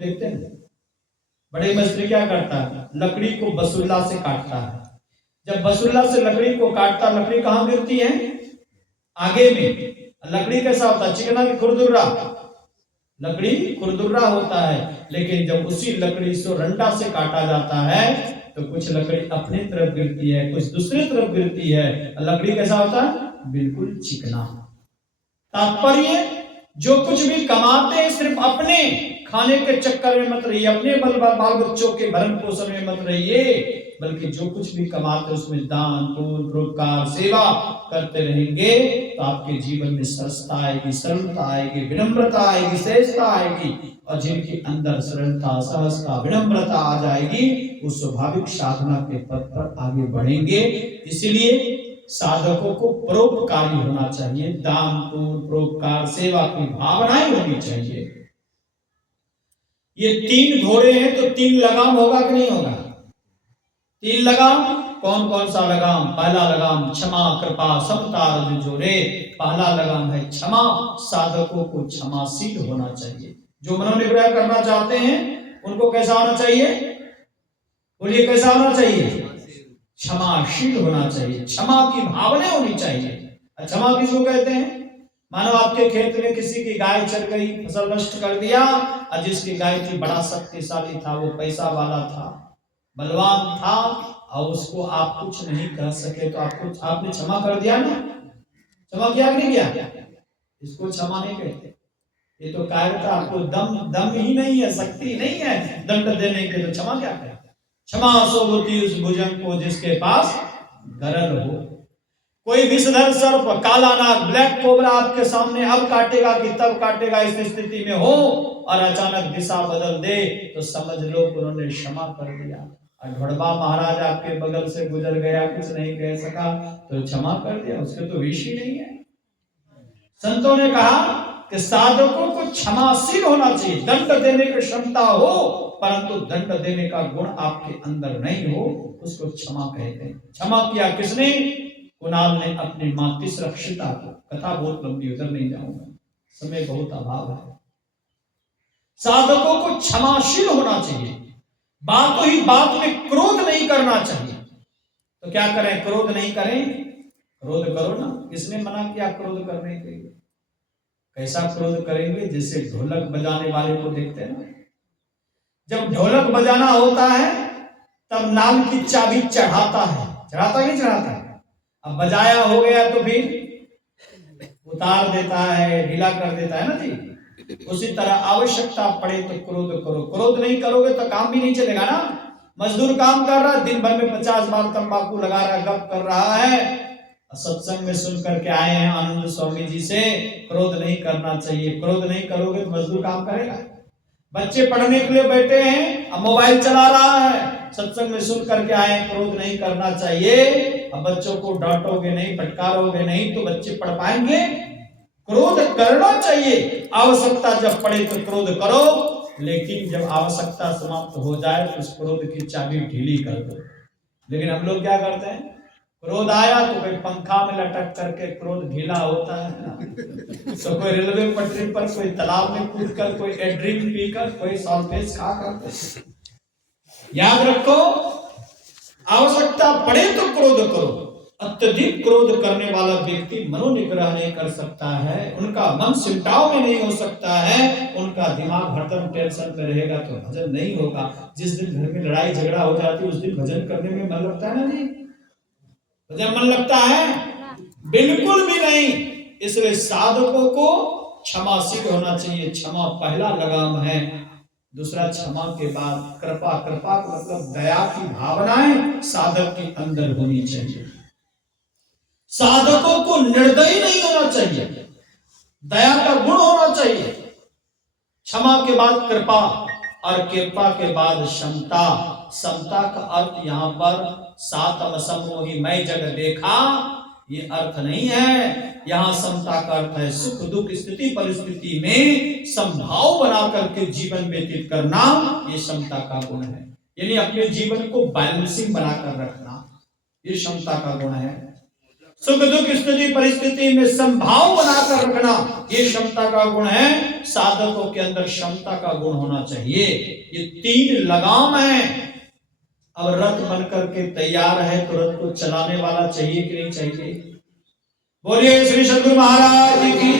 देखते हैं बड़े मिस्त्री क्या करता है, लकड़ी को बसुल्ला से काटता है। जब बसुल्ला से लकड़ी को काटता, लकड़ी कहां गिरती है? आगे में। लकड़ी कैसा होता है? चिकना की खुरदुर्रा? लकड़ी खुरदुर्रा होता है। लेकिन जब उसी लकड़ी से रंडा से काटा जाता है तो कुछ लकड़ी अपनी तरफ गिरती है, कुछ दूसरी तरफ गिरती है। लकड़ी कैसा होता है? बिल्कुल चिकना। तात्पर्य, जो कुछ भी कमाते हैं सिर्फ अपने खाने के चक्कर में मत रहिए, अपने बाल बच्चों के भरण पोषण में मत रहिए, बल्कि जो कुछ भी कमाते उसमें दान पुण्य परोपकार सेवा करते रहेंगे तो आपके जीवन में सरसता आएगी, सरलता आएगी, विनम्रता आएगी, सहजता आएगी। और जिनके अंदर सरलता, सहजता, विनम्रता आ जाएगी वो स्वाभाविक साधना के पथ पर आगे बढ़ेंगे। इसलिए साधकों को परोपकारी होना चाहिए, दान पुण्य परोपकार सेवा की भावनाएं होनी चाहिए। ये 3 घोड़े हैं तो 3 लगाम होगा कि नहीं होगा? 3 लगाम। कौन कौन सा लगाम? पहला लगाम क्षमा कृपा समता जोड़े। पहला लगाम है क्षमा। साधकों को क्षमाशील होना चाहिए। जो मनोनिग्रह करना चाहते हैं उनको कैसा होना चाहिए? बोलिए कैसा होना चाहिए? क्षमाशील होना चाहिए, क्षमा की भावना होनी चाहिए। क्षमा किसको कहते हैं? मानो आपके खेत में किसी की गाय चल गई, फसल नष्ट कर दिया, और जिसकी गाय थी बड़ा शक्तिशाली था, वो पैसा वाला था, बलवान था, और उसको आप कुछ नहीं कह सके तो आपने क्षमा कर दिया ना? क्षमा किया नहीं किया? इसको क्षमा नहीं कहते। ये तो कायरता, आपको दम ही नहीं है, शक्ति नहीं है दंड देने के, तो क्षमा क्या कहते? क्षमा सोबती उस भुजंग को जिसके पास गरल हो। कोई विषधर सर्प, काला नाग, ब्लैक कोबरा आपके सामने अब काटेगा कि तब काटेगा, इस स्थिति में हो और अचानक दिशा बदल दे तो समझ लो उन्होंने क्षमा कर दिया। और ढोड़बा महाराज आपके बगल से गुजर गया, कुछ नहीं कह सका तो क्षमा कर दिया, उसके तो विष ही नहीं है। संतों ने कहा कि साधकों को क्षमाशील होना चाहिए। दंड देने की क्षमता हो परंतु दंड देने का गुण आपके अंदर नहीं हो, उसको क्षमा कहते हैं। क्षमा किया किसने? कुणाल ने अपनी मां तिसरक्षिता को। कथा बहुत लंबी, उधर नहीं जाऊंगा, समय बहुत अभाव है। साधकों को क्षमाशील होना चाहिए। बातों ही बात में क्रोध नहीं करना चाहिए। तो क्या करें? क्रोध नहीं करें? क्रोध करो ना। किसने मना किया क्रोध करने के लिए? कैसा क्रोध करेंगे? जैसे ढोलक बजाने वाले को देखते हैं ना, जब ढोलक बजाना होता है तब नाल की चाबी चढ़ाता है, चढ़ाता नहीं चढ़ाता? अब बजाया हो गया तो फिर उतार देता है, ढीला कर देता है ना जी। उसी तरह आवश्यकता पड़े तो क्रोध करो। क्रोध नहीं करोगे तो काम भी नहीं चलेगा ना। मजदूर काम कर रहा है, दिन भर में 50 बार तंबाकू लगा रहा है, गप कर रहा है। सत्संग में सुन करके आए हैं आनंद स्वामी जी से, क्रोध नहीं करना चाहिए। क्रोध नहीं करोगे तो मजदूर काम करेगा। बच्चे पढ़ने के लिए बैठे हैं, अब मोबाइल चला रहा है, सत्संग में सुन करके आए, क्रोध नहीं करना चाहिए। अब बच्चों को डांटोगे नहीं, फटकारोगे नहीं तो बच्चे पढ़ पाएंगे? क्रोध करना चाहिए। आवश्यकता जब पड़े तो क्रोध करो, लेकिन जब आवश्यकता समाप्त हो जाए तो उस क्रोध की चाबी ढीली कर दो। लेकिन हम लोग क्या करते हैं? क्रोध आया तो कोई पंखा में लटक करके क्रोध ढीला होता है ना, तो कोई रेलवे पटरी पर, कोई तालाब में कूदकर, कोई एड्रिन पीकर, कोई सॉल्फेज खाकर। याद रखो, आवश्यकता पड़े तो क्रोध करो। अत्यधिक क्रोध करने वाला व्यक्ति मनोनिग्रह नहीं कर सकता है, उनका मन सिमटाव में नहीं हो सकता है, उनका दिमाग हरदम टेंशन में रहेगा तो भजन नहीं होगा। जिस दिन घर में लड़ाई झगड़ा हो जाती है उस दिन भजन करने में मन लगता है ना जी? भजन मन लगता है? बिल्कुल भी नहीं। इसलिए साधकों को क्षमाशील होना चाहिए। क्षमा पहला लगाम है। दूसरा, क्षमा के बाद कृपा। कृपा का मतलब दया की भावनाएं साधक के अंदर होनी चाहिए। साधकों को निर्दयी नहीं होना चाहिए, दया का गुण होना चाहिए। क्षमा के बाद कृपा और कृपा के बाद समता। समता का अर्थ यहाँ पर सातम समोहि मैं जग देखा, ये अर्थ नहीं है। यहाँ समता का अर्थ है सुख दुख स्थिति परिस्थिति में समभाव बना करके जीवन व्यतीत करना, ये समता का गुण है। यानी अपने जीवन को बैलेंसिंग बनाकर रखना, ये क्षमता का गुण है। सुख दुख स्थिति परिस्थिति में संभाव बनाकर रखना, ये क्षमता का गुण है। साधकों के अंदर क्षमता का गुण होना चाहिए। ये 3 लगाम है। अब रथ बनकर के तैयार है तो रथ को चलाने वाला चाहिए कि नहीं चाहिए? बोलिए श्री सद्गुरु महाराज की